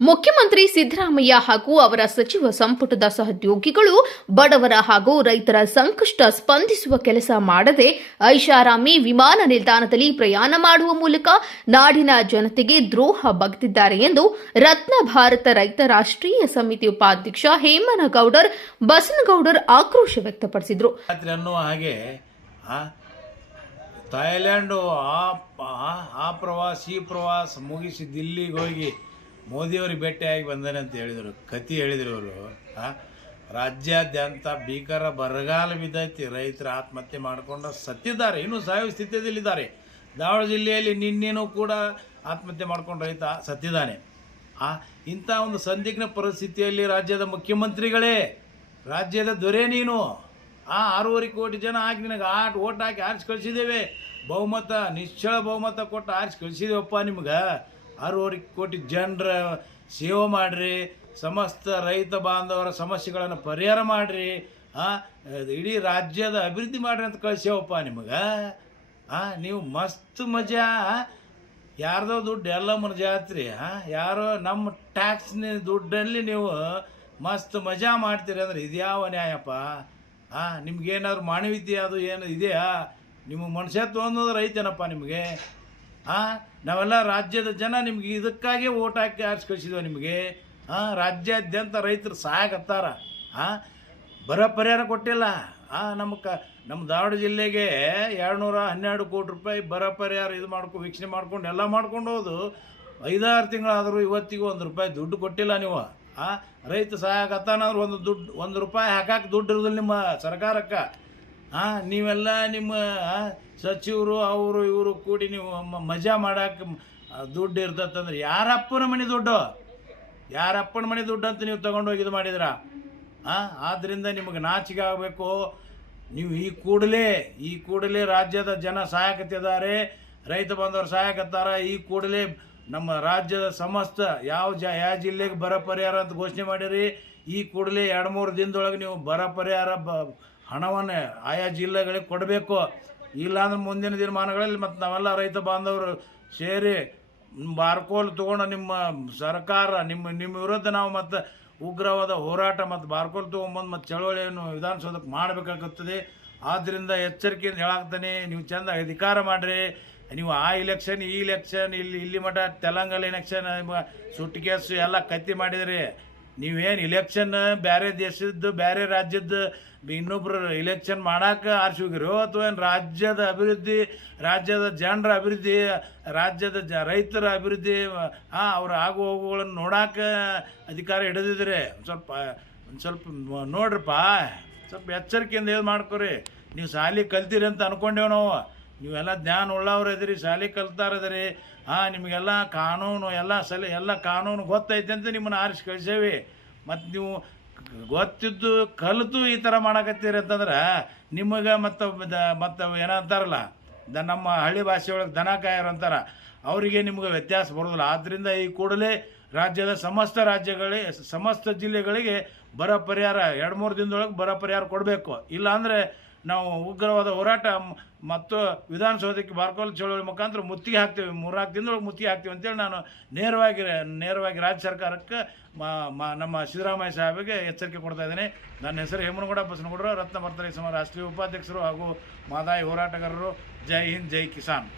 ಮುಖ್ಯಮಂತ್ರಿ ಸಿದ್ದರಾಮಯ್ಯ ಹಾಗೂ ಅವರ ಸಚಿವ ಸಂಪುಟದ ಸಹೋದ್ಯೋಗಿಗಳು ಬಡವರ ಹಾಗೂ ರೈತರ ಸಂಕಷ್ಟ ಸ್ಪಂದಿಸುವ ಕೆಲಸ ಮಾಡದೆ ಐಷಾರಾಮಿ ವಿಮಾನ ನಿಲ್ದಾಣದಲ್ಲಿ ಪ್ರಯಾಣ ಮಾಡುವ ಮೂಲಕ ನಾಡಿನ ಜನತೆಗೆ ದ್ರೋಹ ಬಗೆದಿದ್ದಾರೆ ಎಂದು ರತ್ನ ಭಾರತ ರೈತ ರಾಷ್ಟ್ರೀಯ ಸಮಿತಿ ಉಪಾಧ್ಯಕ್ಷ ಹೇಮನಗೌಡರ್ ಬಸನಗೌಡರ್ ಆಕ್ರೋಶ ವ್ಯಕ್ತಪಡಿಸಿದರು. ಹಾಗೆ ಆ ಪ್ರವಾಸ, ಈ ಪ್ರವಾಸ ಮುಗಿಸಿ ದಿಲ್ಲಿಗೆ ಹೋಗಿ ಮೋದಿಯವ್ರಿಗೆ ಭೇಟಿಯಾಗಿ ಬಂದಾನೆ ಅಂತ ಹೇಳಿದರು. ಕತಿ ಹೇಳಿದರು ಅವರು. ರಾಜ್ಯಾದ್ಯಂತ ಭೀಕರ ಬರಗಾಲ ಬಿದ್ದೈತಿ. ರೈತರು ಆತ್ಮಹತ್ಯೆ ಮಾಡಿಕೊಂಡು ಸತ್ತಿದ್ದಾರೆ. ಇನ್ನೂ ಸಾಯುವ ಸ್ಥಿತಿಯಲ್ಲಿದ್ದಾರೆ. ದಾವಣ ಜಿಲ್ಲೆಯಲ್ಲಿ ನಿನ್ನೆನೂ ಕೂಡ ಆತ್ಮಹತ್ಯೆ ಮಾಡ್ಕೊಂಡು ರೈತ ಸತ್ತಿದ್ದಾನೆ. ಆ, ಇಂಥ ಒಂದು ಸಂದಿಗ್ನ ಪರಿಸ್ಥಿತಿಯಲ್ಲಿ ರಾಜ್ಯದ ಮುಖ್ಯಮಂತ್ರಿಗಳೇ, ರಾಜ್ಯದ ದೊರೆ ನೀನು. ಆ ಆರೂವರೆ ಕೋಟಿ ಜನ ಹಾಕಿ ನಿನಗೆ ಆಟ, ಓಟ್ ಹಾಕಿ ಆರಿಸಿ ಕಳಿಸಿದ್ದೇವೆ. ಬಹುಮತ ನಿಶ್ಚಳ ಬಹುಮತ ಕೊಟ್ಟು ಆರಿಸಿ ಕಳಿಸಿದೇವಪ್ಪ ನಿಮ್ಗೆ. ಆರೂವರೆ ಕೋಟಿ ಜನರ ಸೇವೆ ಮಾಡಿರಿ, ಸಮಸ್ತ ರೈತ ಬಾಂಧವರ ಸಮಸ್ಯೆಗಳನ್ನು ಪರಿಹಾರ ಮಾಡಿರಿ ಇಡೀ ರಾಜ್ಯದ ಅಭಿವೃದ್ಧಿ ಮಾಡಿರಿ ಅಂತ ಕಳಿಸ್ಯಾವಪ್ಪ ನಿಮಗೆ. ನೀವು ಮಸ್ತ್ ಮಜಾ ಯಾರ್ದೋ ದುಡ್ಡು ಎಲ್ಲಮ್ಮನ ಜಾತ್ರೆ ಹಾಂ ಯಾರೋ ನಮ್ಮ ಟ್ಯಾಕ್ಸ್ನ ದುಡ್ಡಲ್ಲಿ ನೀವು ಮಸ್ತ್ ಮಜಾ ಮಾಡ್ತೀರಿ ಅಂದ್ರೆ ಇದ್ಯಾವ ನ್ಯಾಯಪ್ಪ? ಹಾಂ ನಿಮ್ಗೇನಾದ್ರು ಮಾನವೀಯತೆ ಅದು ಏನು ಇದೆಯಾ? ನಿಮಗೆ ಮನುಷ್ಯತ್ವ ಅನ್ನೋದು ರೈತೇನಪ್ಪ ನಿಮಗೆ. ಹಾಂ ನಾವೆಲ್ಲ ರಾಜ್ಯದ ಜನ ನಿಮ್ಗೆ ಇದಕ್ಕಾಗಿ ಓಟ್ ಹಾಕಿ ಆರಿಸ್ಕೊಳ್ಸಿದ್ವಿ ಕಳಿಸಿದ್ವಿ ನಿಮಗೆ. ಹಾಂ ರಾಜ್ಯಾದ್ಯಂತ ರೈತರು ಸಾಕತ್ತಾರ ಹಾಂ ಬರ ಪರಿಹಾರ ಕೊಟ್ಟಿಲ್ಲ. ಆ, ನಮ್ಮ ಕ, ನಮ್ಮ ಧಾರವಾಡ ಜಿಲ್ಲೆಗೆ ಎರಡುನೂರ ಹನ್ನೆರಡು ಕೋಟಿ ರೂಪಾಯಿ ಬರ ಪರಿಹಾರ ಇದು ಮಾಡ್ಕೊ, ವೀಕ್ಷಣೆ ಮಾಡ್ಕೊಂಡು ಎಲ್ಲ ಮಾಡ್ಕೊಂಡು ಹೋದು ಐದಾರು ತಿಂಗಳಾದರೂ ಇವತ್ತಿಗೂ ಒಂದು ರೂಪಾಯಿ ದುಡ್ಡು ಕೊಟ್ಟಿಲ್ಲ ನೀವು. ಆ, ರೈತ ಸಹಾಯಕತ್ತಾನಂದ್ರೆ ಒಂದು ದುಡ್ಡು, ಒಂದು ರೂಪಾಯಿ ಹಾಕಕ್ಕೆ ದುಡ್ಡು ಇರೋದಿಲ್ಲ ನಿಮ್ಮ ಸರ್ಕಾರಕ್ಕೆ. ಹಾಂ ನೀವೆಲ್ಲ ನಿಮ್ಮ ಸಚಿವರು, ಅವರು, ಇವರು ಕೂಡಿ ನೀವು ಮಜಾ ಮಾಡಕ್ಕೆ ದುಡ್ಡು ಇರ್ತದಂದ್ರೆ ಯಾರಪ್ಪನ ಮನೆ ದುಡ್ಡು? ಯಾರಪ್ಪನ ಮನೆ ದುಡ್ಡು ಅಂತ ನೀವು ತಗೊಂಡೋಗಿ ಇದು ಮಾಡಿದ್ರ? ಹಾಂ ಆದ್ದರಿಂದ ನಿಮಗೆ ನಾಚಿಕೆ ಆಗಬೇಕು. ನೀವು ಈ ಕೂಡಲೇ ಈ ಕೂಡಲೇ ರಾಜ್ಯದ ಜನ ಸಹಾಯಕತ್ತಿದ್ದಾರೆ ರೈತ ಬಂದವರು ಸಹಾಯಕತ್ತಾರ, ಈ ಕೂಡಲೇ ನಮ್ಮ ರಾಜ್ಯದ ಸಮಸ್ತ ಯಾವ ಜ, ಯಾವ ಜಿಲ್ಲೆಗೆ ಬರ ಪರಿಹಾರ ಅಂತ ಘೋಷಣೆ ಮಾಡಿರಿ, ಈ ಕೂಡಲೇ ಎರಡು ಮೂರು ದಿನದೊಳಗೆ ನೀವು ಬರ ಪರಿಹಾರ ಬ, ಹಣವನ್ನು ಆಯಾ ಜಿಲ್ಲೆಗಳಿಗೆ ಕೊಡಬೇಕು. ಇಲ್ಲಾಂದ್ರೆ ಮುಂದಿನ ದಿನಮಾನಗಳಲ್ಲಿ ಮತ್ತು ನಾವೆಲ್ಲ ರೈತ ಬಾಂಧವರು ಸೇರಿ ಬಾರ್ಕೋಲ್ ತೊಗೊಂಡು ನಿಮ್ಮ ಸರ್ಕಾರ, ನಿಮ್ಮ ನಿಮ್ಮ ವಿರುದ್ಧ ನಾವು ಮತ್ತು ಉಗ್ರವಾದ ಹೋರಾಟ ಮತ್ತು ಬಾರ್ಕೋಲ್ ತೊಗೊಂಬಂದು ಮತ್ತು ಚಳವಳಿಯನ್ನು ವಿಧಾನಸೌಧಕ್ಕೆ ಮಾಡಬೇಕಾಗುತ್ತದೆ ಆದ್ದರಿಂದ ಎಚ್ಚರಿಕೆಯಿಂದ ಹೇಳಾಗ್ತಾನೆ, ನೀವು ಚೆಂದ ಅಧಿಕಾರ ಮಾಡಿರಿ. ನೀವು ಆ ಇಲೆಕ್ಷನ್ ಈ ಇಲೆಕ್ಷನ್ ಇಲ್ಲಿ ಇಲ್ಲಿ ಮಠ, ತೆಲಂಗಾಣ ಇಲೆಕ್ಷನ್ ಸುಟ್ಟು ಕೇಸು ಎಲ್ಲ ಕತ್ತಿ ಮಾಡಿದ್ರಿ. ನೀವೇನು ಇಲೆಕ್ಷನ್ ಬೇರೆ ದೇಶದ್ದು ಬೇರೆ ರಾಜ್ಯದ್ದು ಇನ್ನೊಬ್ರು ಇಲೆಕ್ಷನ್ ಮಾಡಕ್ಕೆ ಆರಿಸಿ ಹೋಗಿರೋ? ಅಥವಾ ಏನು ರಾಜ್ಯದ ಅಭಿವೃದ್ಧಿ, ರಾಜ್ಯದ ಜನರ ಅಭಿವೃದ್ಧಿ, ರಾಜ್ಯದ ಜ ರೈತರ ಅಭಿವೃದ್ಧಿ ಹಾಂ ಅವ್ರ ಆಗು ಹೋಗುಗಳನ್ನು ನೋಡಕ್ಕೆ ಅಧಿಕಾರ ಹಿಡಿದಿದ್ರೆ? ಸ್ವಲ್ಪ, ಒಂದು ಸ್ವಲ್ಪ ನೋಡ್ರಪ್ಪ. ಸ್ವಲ್ಪ ಎಚ್ಚರಿಕೆಯಿಂದ ಏನು ಮಾಡ್ಕೊರಿ. ನೀವು ಶಾಲೆ ಕಲ್ತೀರಿ ಅಂತ ಅಂದ್ಕೊಂಡೇವು ನಾವು. ನೀವೆಲ್ಲ ಜ್ಞಾನ ಉಳ್ಳವ್ರು ಇದ್ರಿ, ಶಾಲೆ ಕಲ್ತಾರದಿರಿ ಹಾಂ ನಿಮಗೆಲ್ಲ ಕಾನೂನು, ಎಲ್ಲ ಸಲ, ಎಲ್ಲ ಕಾನೂನು ಗೊತ್ತೈತೆ ಅಂತ ನಿಮ್ಮನ್ನು ಆರಿಸಿ ಕಳಿಸೇವಿ. ಮತ್ತು ನೀವು ಗೊತ್ತಿದ್ದು ಕಲಿತು ಈ ಥರ ಮಾಡಕತ್ತೀರಿ ಅಂತಂದ್ರೆ ನಿಮಗೆ ಮತ್ತು ಮತ್ತು ಏನಂತಾರಲ್ಲ, ದ ನಮ್ಮ ಹಳ್ಳಿ ಭಾಷೆ ಒಳಗೆ ದನ ಕಾಯರು ಅಂತಾರೆ, ಅವರಿಗೆ ನಿಮ್ಗೆ ವ್ಯತ್ಯಾಸ ಬರೋದಿಲ್ಲ. ಆದ್ದರಿಂದ ಈ ಕೂಡಲೇ ರಾಜ್ಯದ ಸಮಸ್ತ ರಾಜ್ಯಗಳಿಗೆ, ಸಮಸ್ತ ಜಿಲ್ಲೆಗಳಿಗೆ ಬರ ಪರಿಹಾರ, ಎರಡು ಮೂರು ದಿನದೊಳಗೆ ಬರ ಪರಿಹಾರ ಕೊಡಬೇಕು. ಇಲ್ಲಾಂದರೆ ನಾವು ಉಗ್ರವಾದ ಹೋರಾಟ ಮತ್ತು ವಿಧಾನಸೌಧಕ್ಕೆ ಬಾರ್ಕೋಲ್ ಚಳವಳಿ ಮುಖಾಂತರ ಮುತ್ತಿಗೆ ಹಾಕ್ತೀವಿ. ಮೂರ್ನಾಲ್ಕು ದಿನದೊಳಗೆ ಮುತ್ತಿಗೆ ಹಾಕ್ತೀವಿ ಅಂತೇಳಿ ನಾನು ನೇರವಾಗಿ ನೇರವಾಗಿ ರಾಜ್ಯ ಸರ್ಕಾರಕ್ಕೆ ನಮ್ಮ ಸಿದ್ದರಾಮಯ್ಯ ಸಾಹೇಬಿಗೆ ಎಚ್ಚರಿಕೆ ಕೊಡ್ತಾ ಇದ್ದೇನೆ. ನನ್ನ ಹೆಸರು ಹೇಮನಗೌಡ ಬಸನಗೌಡರು. ರತ್ನ ಭರ್ತರೇ ಸಮ ರಾಷ್ಟ್ರೀಯ ಉಪಾಧ್ಯಕ್ಷರು ಹಾಗೂ ಮಾದಾಯಿ ಹೋರಾಟಗಾರರು. ಜೈ ಹಿಂದ್, ಜೈ ಕಿಸಾನ್.